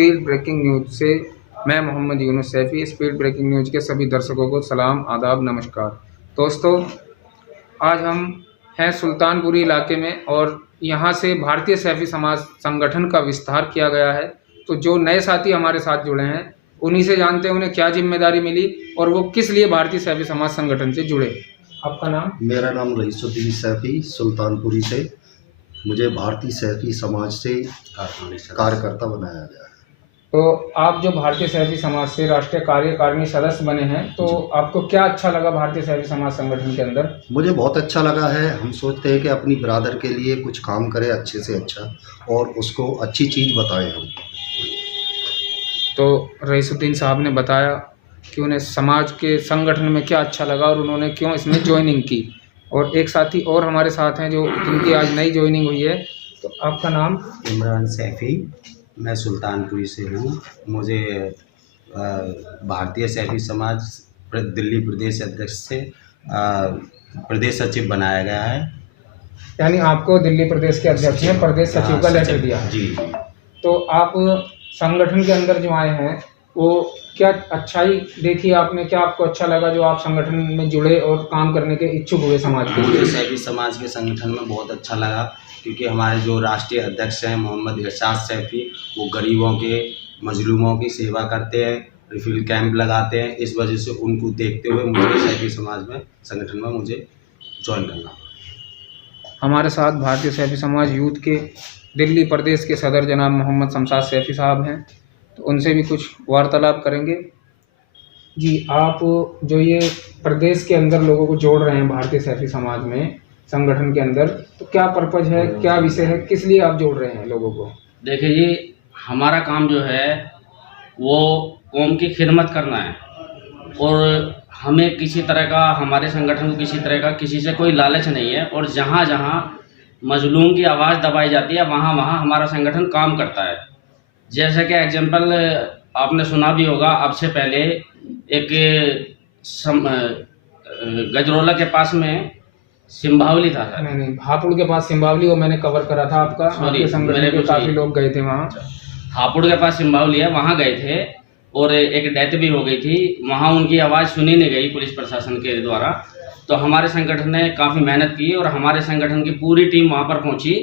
Speed breaking news से मैं Mohammad Yunus Saifi. Speed breaking news के सभी दर्शकों को सलाम, आदाब, नमस्कार। दोस्तों, आज हम हैं सुल्तानपुरी इलाके में और यहाँ से भारतीय सैफ़ी समाज संगठन का विस्तार किया गया है। तो जो नए साथी हमारे साथ जुड़े हैं, उन्हीं से जानते हैं उन्हें क्या जिम्मेदारी मिली और वो किस लिए भारतीय सैफ़ी समाज संगठन से जुड़े। आपका नाम? मेरा नाम रईसुद्दीन सैफ़ी, सुल्तानपुरी से। मुझे भारतीय सैफ़ी समाज से कार्यकर्ता बनाया गया है। तो आप जो भारतीय सैफ़ी समाज से राष्ट्रीय कार्यकारिणी सदस्य बने हैं, तो आपको क्या अच्छा लगा भारतीय सैफ़ी समाज संगठन के अंदर? मुझे बहुत अच्छा लगा है। हम सोचते हैं कि अपनी बिरादर के लिए कुछ काम करें अच्छे से अच्छा और उसको अच्छी चीज़ बताएं हम। तो रईसुद्दीन साहब ने बताया कि उन्हें समाज के संगठन में क्या अच्छा लगा और उन्होंने क्यों इसमें ज्वाइनिंग की। और एक साथी और हमारे साथ हैं जो जिनकी आज नई ज्वाइनिंग हुई है। तो आपका नाम? इमरान सैफ़ी, मैं सुल्तानपुरी से हूँ। मुझे भारतीय सैफ़ी समाज दिल्ली प्रदेश अध्यक्ष से प्रदेश सचिव बनाया गया है। यानी आपको दिल्ली प्रदेश के अध्यक्ष ने प्रदेश सचिव का लेटर दिया है। जी। तो आप संगठन के अंदर जो आए हैं, वो क्या अच्छाई देखी आपने? क्या आपको अच्छा लगा जो आप संगठन में जुड़े और काम करने के इच्छुक हुए समाज के लिए? मुझे सैफ़ी समाज के संगठन में बहुत अच्छा लगा, क्योंकि हमारे जो राष्ट्रीय अध्यक्ष हैं मोहम्मद इरशाद सैफ़ी, वो गरीबों के मजलूमों की सेवा करते हैं, रिफिल कैंप लगाते हैं। इस वजह से उनको देखते हुए मुझे सैफ़ी समाज में संगठन में मुझे ज्वाइन करना। हमारे साथ भारतीय सैफ़ी समाज यूथ के दिल्ली प्रदेश के सदर जनाब मोहम्मद शमशाद सैफ़ी साहब हैं, तो उनसे भी कुछ वार्तालाप करेंगे। जी, आप जो ये प्रदेश के अंदर लोगों को जोड़ रहे हैं भारतीय सैफ़ी समाज में संगठन के अंदर, तो क्या पर्पज़ है, क्या विषय है, किस लिए आप जोड़ रहे हैं लोगों को? देखिए जी, हमारा काम जो है वो कौम की खिदमत करना है और हमें किसी तरह का, हमारे संगठन को किसी तरह का किसी से कोई लालच नहीं है। और जहाँ जहाँ मजलूम की आवाज़ दबाई जाती है, वहाँ वहाँ हमारा संगठन काम करता है। जैसे कि एग्जाम्पल आपने सुना भी होगा, अब से पहले एक गजरोला के पास में सिंभावली था सर। नहीं, हापुड़ के पास सिंभावली, वो मैंने कवर करा था आपका। आपके संगठन के काफ़ी लोग गए थे वहाँ। हापुड़ के पास सिंभावली है, वहाँ गए थे और एक डेथ भी हो गई थी। वहाँ उनकी आवाज़ सुनी नहीं गई पुलिस प्रशासन के द्वारा। तो हमारे संगठन ने काफ़ी मेहनत की और हमारे संगठन की पूरी टीम वहाँ पर पहुँची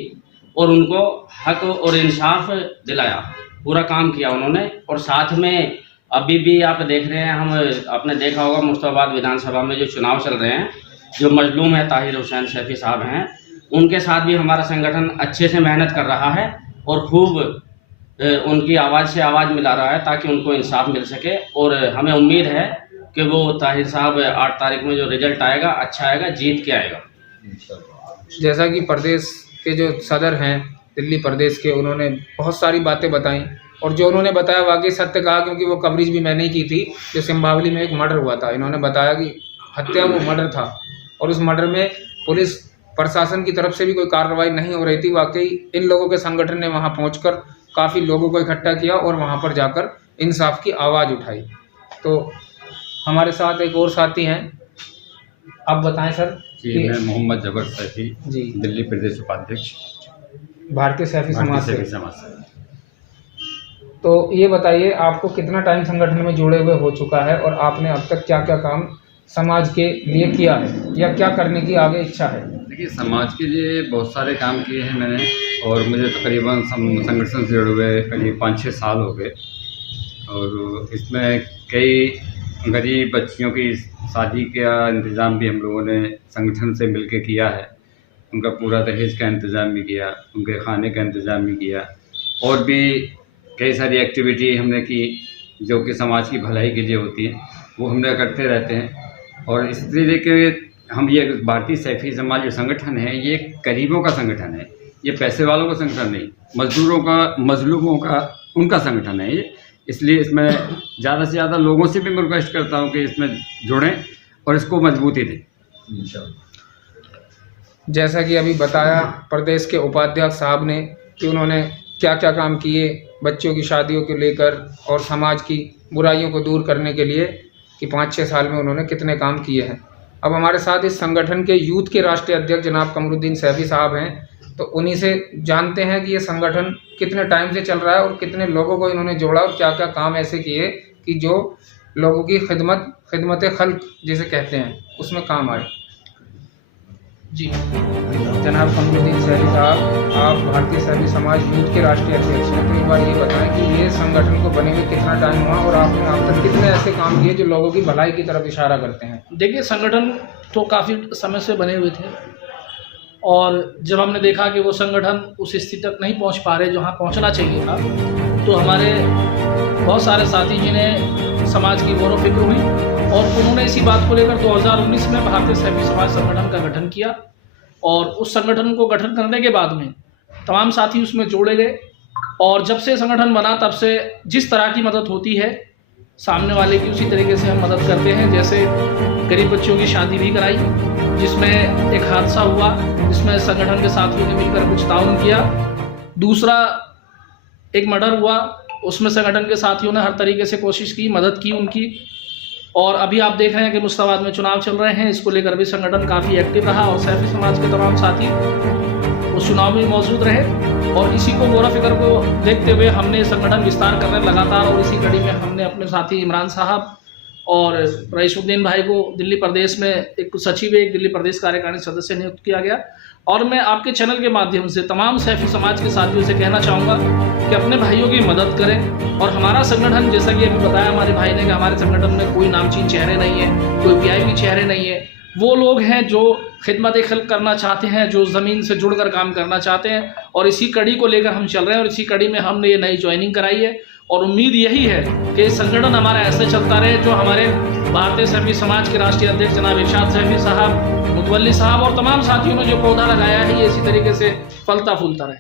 और उनको हक और इंसाफ दिलाया, पूरा काम किया उन्होंने। और साथ में अभी भी आप देख रहे हैं, आपने देखा होगा मुस्तफाबाद विधानसभा में जो चुनाव चल रहे हैं, जो मजलूम है ताहिर हुसैन सैफ़ी साहब हैं, उनके साथ भी हमारा संगठन अच्छे से मेहनत कर रहा है और खूब उनकी आवाज़ से आवाज़ मिला रहा है ताकि उनको इंसाफ मिल सके। और हमें उम्मीद है कि वो ताहिर साहब 8 तारीख में जो रिजल्ट आएगा अच्छा आएगा, जीत के आएगा। जैसा कि प्रदेश के जो सदर हैं दिल्ली प्रदेश के, उन्होंने बहुत सारी बातें बताई और जो उन्होंने बताया वाकई सत्य कहा, क्योंकि वो कवरेज भी मैंने ही की थी। जो सिंभावली में एक मर्डर हुआ था, इन्होंने बताया कि हत्या वो मर्डर था और उस मर्डर में पुलिस प्रशासन की तरफ से भी कोई कार्रवाई नहीं हो रही थी। वाकई इन लोगों के संगठन ने वहाँ पहुँचकर काफ़ी लोगों को इकट्ठा किया और वहाँ पर जाकर इंसाफ की आवाज़ उठाई। तो हमारे साथ एक और साथी हैं, आप बताएं सर। जी, मैं मोहम्मद जबर सैफ़ी, जी, दिल्ली प्रदेश उपाध्यक्ष, भारतीय सैफ़ी समाज से। समाज। तो ये बताइए, आपको कितना टाइम संगठन में जुड़े हुए हो चुका है और आपने अब तक क्या क्या काम समाज के लिए किया है या क्या करने की आगे इच्छा है? देखिए, समाज के लिए बहुत सारे काम किए हैं मैंने, और मुझे तकरीबन संगठन से जुड़े हुए करीब 5-6 साल हो गए। और इसमें कई गरीब बच्चियों की शादी का इंतज़ाम भी हम लोगों ने संगठन से मिलकर किया है। उनका पूरा दहेज का इंतज़ाम भी किया, उनके खाने का इंतज़ाम भी किया, और भी कई सारी एक्टिविटी हमने की जो कि समाज की भलाई के लिए होती है, वो हमने करते रहते हैं। और इस तरीके हम ये भारतीय सैफ़ी समाज जो संगठन है, ये गरीबों का संगठन है, ये पैसे वालों का संगठन नहीं, मजदूरों का, मजलूमों का, उनका संगठन है ये। इसलिए इसमें ज़्यादा से ज़्यादा लोगों से भी मैं रिक्वेस्ट करता हूँ कि इसमें जुड़ें और इसको मजबूती दें। जैसा कि अभी बताया प्रदेश के उपाध्यक्ष साहब ने कि उन्होंने क्या क्या काम किए बच्चों की शादियों को लेकर और समाज की बुराइयों को दूर करने के लिए, कि 5-6 साल में उन्होंने कितने काम किए हैं। अब हमारे साथ इस संगठन के यूथ के राष्ट्रीय अध्यक्ष जनाब कमरुद्दीन सैफ़ी साहब हैं, तो उन्हीं से जानते हैं कि ये संगठन कितने टाइम से चल रहा है और कितने लोगों को इन्होंने जोड़ा और क्या क्या काम ऐसे किए कि जो लोगों की खिदमत खल्क जिसे कहते हैं उसमें काम आए। जी। जनाब कमरुद्दीन सहरी साहब, आप भारतीय सहरी समाज यूथ के राष्ट्रीय अध्यक्ष हैं, तो एक बार ये बताएं कि ये संगठन को बने हुए कितना टाइम हुआ और आपने अब तक कितने ऐसे काम किए जो लोगों की भलाई की तरफ इशारा करते हैं। देखिए, संगठन तो काफ़ी समय से बने हुए थे और जब हमने देखा कि वो संगठन उस स्थिति तक नहीं पहुंच पा रहे जहां पहुंचना चाहिए था, तो हमारे बहुत सारे साथी जिन्हें समाज की गौरव फिक्र हुई और उन्होंने इसी बात को लेकर 2019 में भारतीय सहरी समाज संगठन का गठन किया और उस संगठन को गठन करने के बाद में तमाम साथी उसमें जोड़े गए और जब से संगठन बना तब से जिस तरह की मदद होती है सामने वाले की, उसी तरीके से हम मदद करते हैं। जैसे गरीब बच्चों की शादी भी कराई जिसमें एक हादसा हुआ, जिसमें संगठन के साथियों ने मिलकर कुछ ताउन किया। दूसरा, एक मर्डर हुआ, उसमें संगठन के साथियों ने हर तरीके से कोशिश की, मदद की उनकी। और अभी आप देख रहे हैं कि मुश्ताबाद में चुनाव चल रहे हैं, इसको लेकर भी संगठन काफ़ी एक्टिव रहा और सहरी समाज के तमाम साथी उस चुनाव में मौजूद रहे और इसी को गौरव फिक्र को देखते हुए हमने संगठन विस्तार करने लगातार और इसी कड़ी में हमने अपने साथी इमरान साहब और रईसुद्दीन भाई को दिल्ली प्रदेश में एक सचिव, एक दिल्ली प्रदेश कार्यकारिणी सदस्य नियुक्त किया गया। और मैं आपके चैनल के माध्यम से तमाम सहरी समाज के साथियों से कहना चाहूँगा कि अपने भाइयों की मदद करें और हमारा संगठन, जैसा कि अभी बताया हमारे भाई ने, कि हमारे संगठन में कोई नामचीन चेहरे नहीं है, कोई वीआईपी चेहरे नहीं है। वो लोग हैं जो खिदमत खल्क करना चाहते हैं, जो ज़मीन से जुड़कर काम करना चाहते हैं और इसी कड़ी को लेकर हम चल रहे हैं और इसी कड़ी में हमने ये नई ज्वाइनिंग कराई है और उम्मीद यही है कि संगठन हमारा ऐसे चलता रहे जो हमारे भारतीय सहरी समाज के राष्ट्रीय अध्यक्ष जनाब इरशाद सहरी साहब, मुतवल्ली साहब और तमाम साथियों ने जो पौधा लगाया है ये इसी तरीके से फलता फूलता रहे।